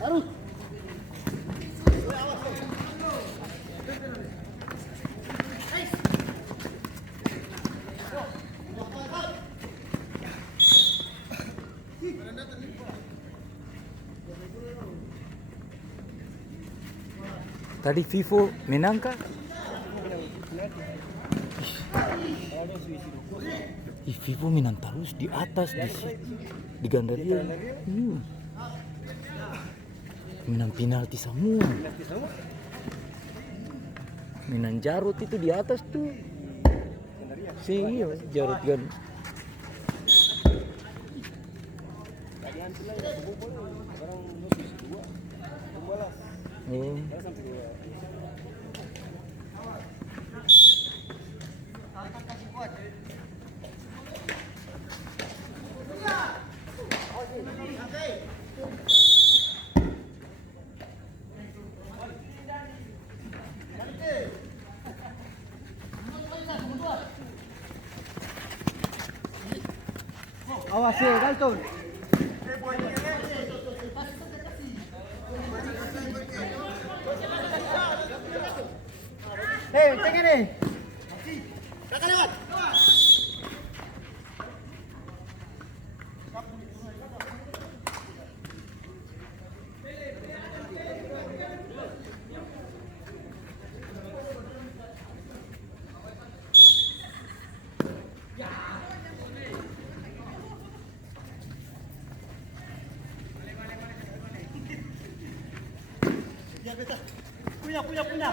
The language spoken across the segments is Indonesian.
Harus. Tadi Vivo menang kah? Vivo menang terus di atas di Gandaria. Menang penalti semua. Menang Jarut itu di atas tuh. Iya, Jarut kan. Awas ya, Dalton. Hei, cek ini. Kakak lewat. Punya.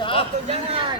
Ya, jangan.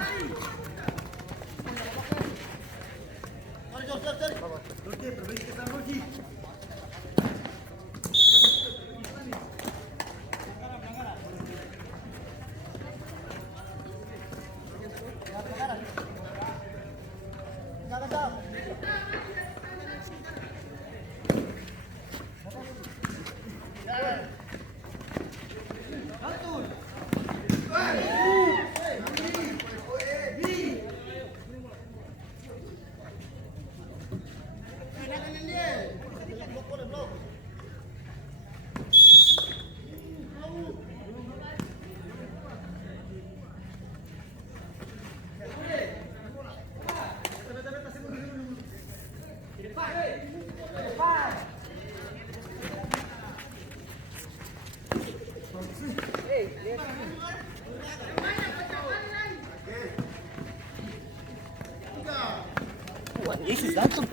Tuhan Yesus langsung.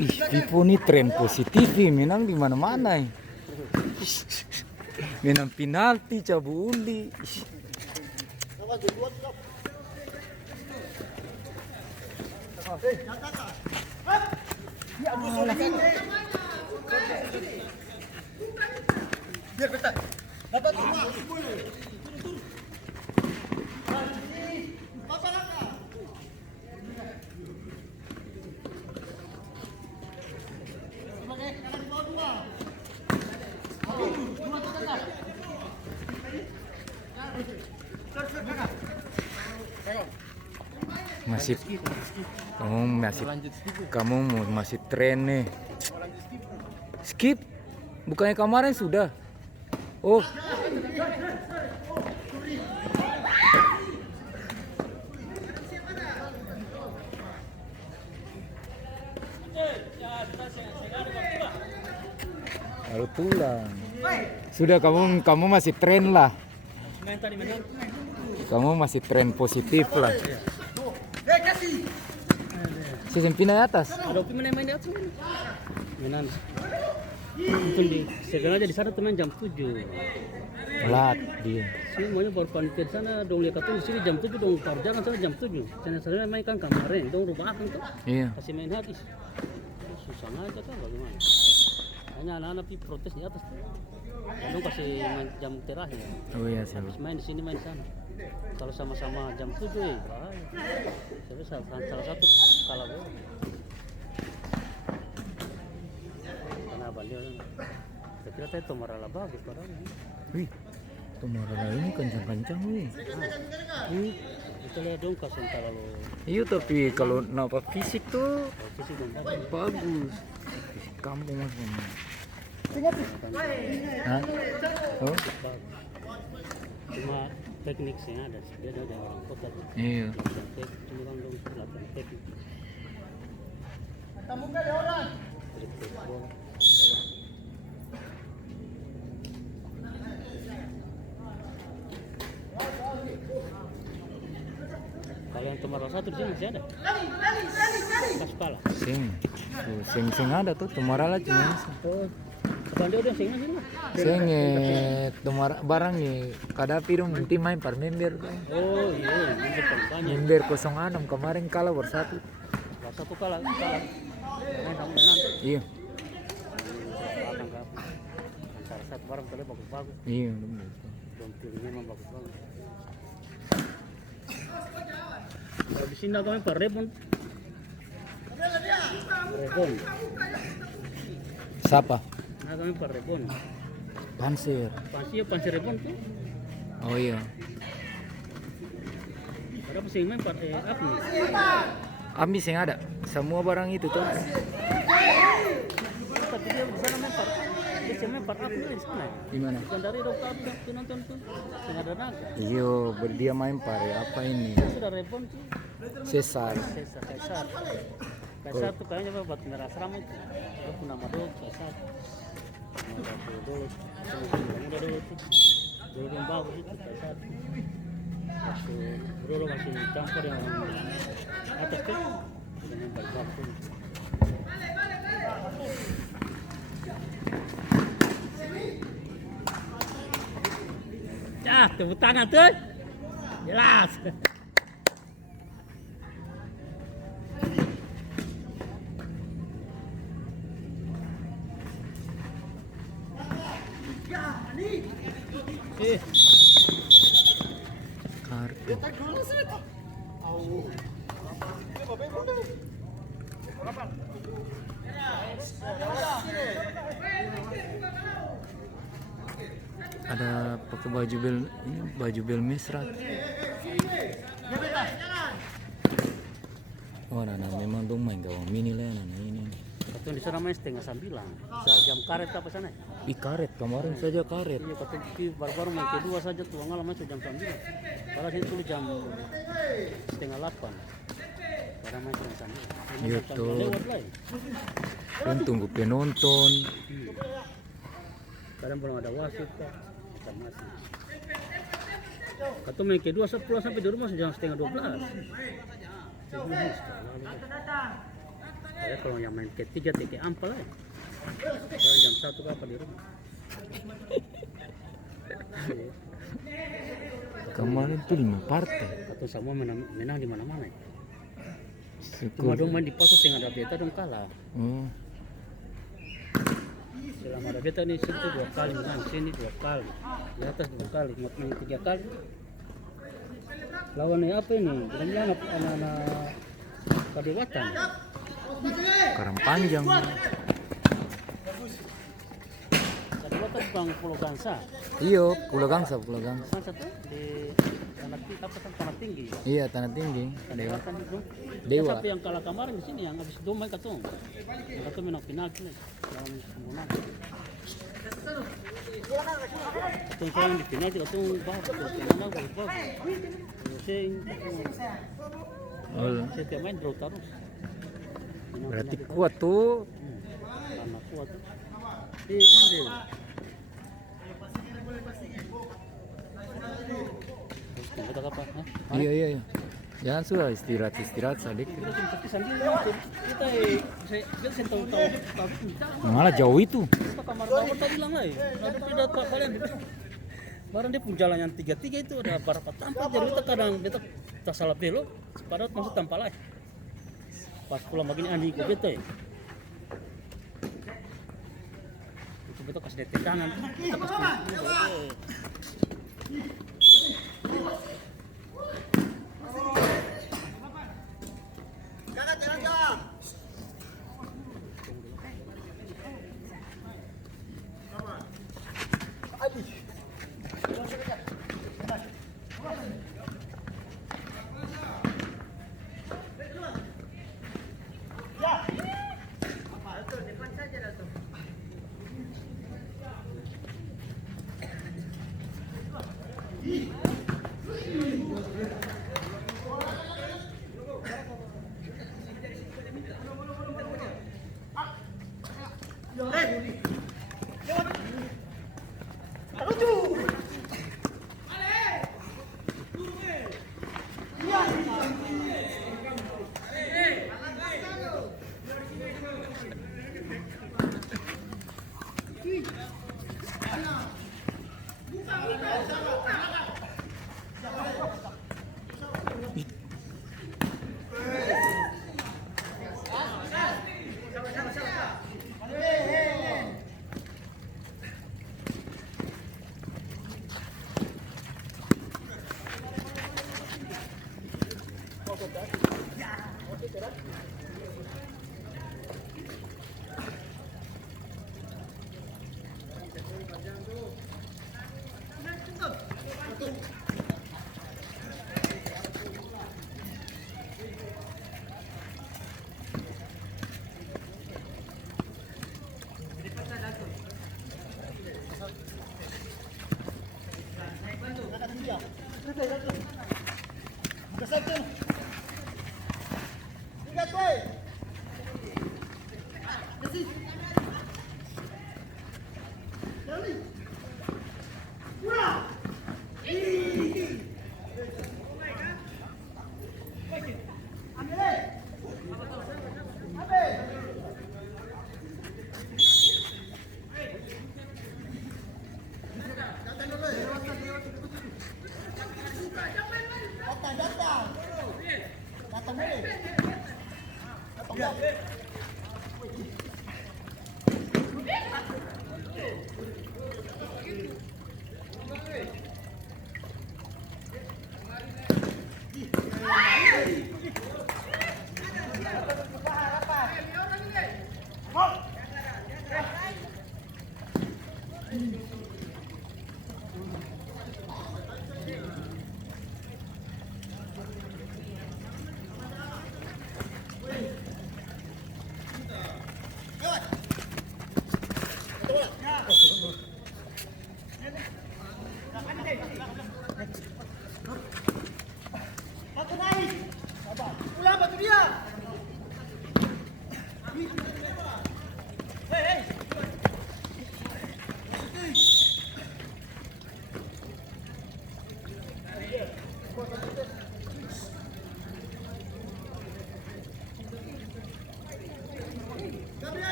Ih, Vivo nih tren positif nih, menang di mana-mana. Menang penalti, cabut undi. Biar betul. Dapat. Masih kamu masih tren nih. Skip. Bukannya kemarin sudah. Oh. Lalu pulang. Sudah kamu masih tren lah. Kamu masih tren positif lah. Si Sempina atas. Ada Opi main di atas. Mainan. Mungkin di sebenarnya di sana teman jam 7. Telat dia. Semuanya baru panitia di sana dong lihat katanya di sini jam 7 dong jangan sana jam 7. Sana main kan kemarin dong rubah kan tuh. Iya. Kasih main habis. Susah aja kan bagaimana. Hanya anak-anak pi protes di atas tuh. Dong kasih main jam terakhir. Oh iya sih. Habis main di sini main di sana. Kalau sama-sama jam 7 bahaya. Salah satu kalah bola. Kenapa dia? Saya kira tadi Tomarala bagus padahal. Wih, Tomarala ini kencang-kencang nih. Kita lihat dong kasih kalau Iya tapi kalau nampak fisik tuh fisik dong bagus. bagus. Fisik kampung mas. Hah? Oh? Cuma tekniknya ada, dia ada orang kota tuh. Iya. Cuma kan dong latihan teknik. Kamu kali orang. Trik bola. Kalau yang Tomarala satu di sini masih ada. Pas kalah. Sing ada tuh Tomarala cuma. Oh, kapan dia udah singa sini? Sing barang nih kadapi dong nanti main par member. Oh iya, ini kampanye. Member 06 kemarin kalah bersatu. Pas satu kalah. Main sama nanti. Iya. Antara satu barang kali bagus-bagus. Iya. Dong pilihnya memang bagus-bagus. Habis ini kami per Rebon. Siapa? Nah kami per Rebon. Panser. Pansi Rebon tuh. Oh iya. Ada pasti main per Api. Ambis yang ada. Semua barang itu tuh. Tapi dia di sana main per. Dia main per Api di sana. Di mana? Bukan dari Doka tuh nonton tuh. Tengah ada naga. Iyo, dia main pare apa ini? Sudah Rebon tuh. Cesar. Kaisar tuh kayaknya buat merah asrama itu. Aku punya nama dulu Kaisar. Dulu tuh. Dulu yang bagus itu Kaisar. Dulu masih campur yang atas tuh. Dengan bagus. Ya, tepuk tangan tuh. Jelas. Kartu. Ada pakai baju bel mesra. Oh, memang dong main gawang mini lah ini. Waktu di sana main setengah 9. Jam karet apa sana? Di karet kemarin saja karet. Iya, waktu baru-baru main kedua saja tuh ngalaman jam 9. Padahal sini tuh jam setengah 8. Sekarang main setengah 9. Iya tuh. Lewat lah. Belum tunggu penonton. Kadang belum ada wasit kok. Bukan masih. Atau main kedua pulang sampai di rumah jam setengah 12. Ya kalau yang main ketiga tiga ampel lah. Kalau jam 1 apa di rumah. Kemarin tuh 5 partai. Atau semua menang di mana-mana. Syukur. Cuma dong main di Pasos yang ada beta dong kalah. Oh. Selama ada beta nih situ 2 kali menang, sini 2 kali, di atas 2 kali, main 3 kali. Lawannya apa ini? Bilang anak-anak Kadewatan. Karang panjang. Kadewatan bang Pulau Gangsa. Iyo, Pulau Gangsa. Gangsa tuh di tanah tinggi. Iya, tanah tinggi. Dewa. Kadewatan itu. Dewa. Tapi yang kalah kemarin di sini yang habis domai katong. Yang katong menang penalti nih. Lawan Semunang. Katong sekarang di penalti katong bagus. Menang bagus. Setiap main draw terus. Berarti kuat tuh. Karena kuat tuh. Ambil. Terus kita apa? Iya. Jangan sudah istirahat sadik. Kita tahu. Malah jauh itu. Kita kamar bangun tadi bilang lah. Ada pidato kalian. Barang dia pun jalan yang 3-3 itu ada berapa tampil jadi kita kadang kita tak salah belok padahal masuk tampal lah. Pas pulang begini Andi ikut beta ya. Itu beta kasih detek tangan. Kita kasih.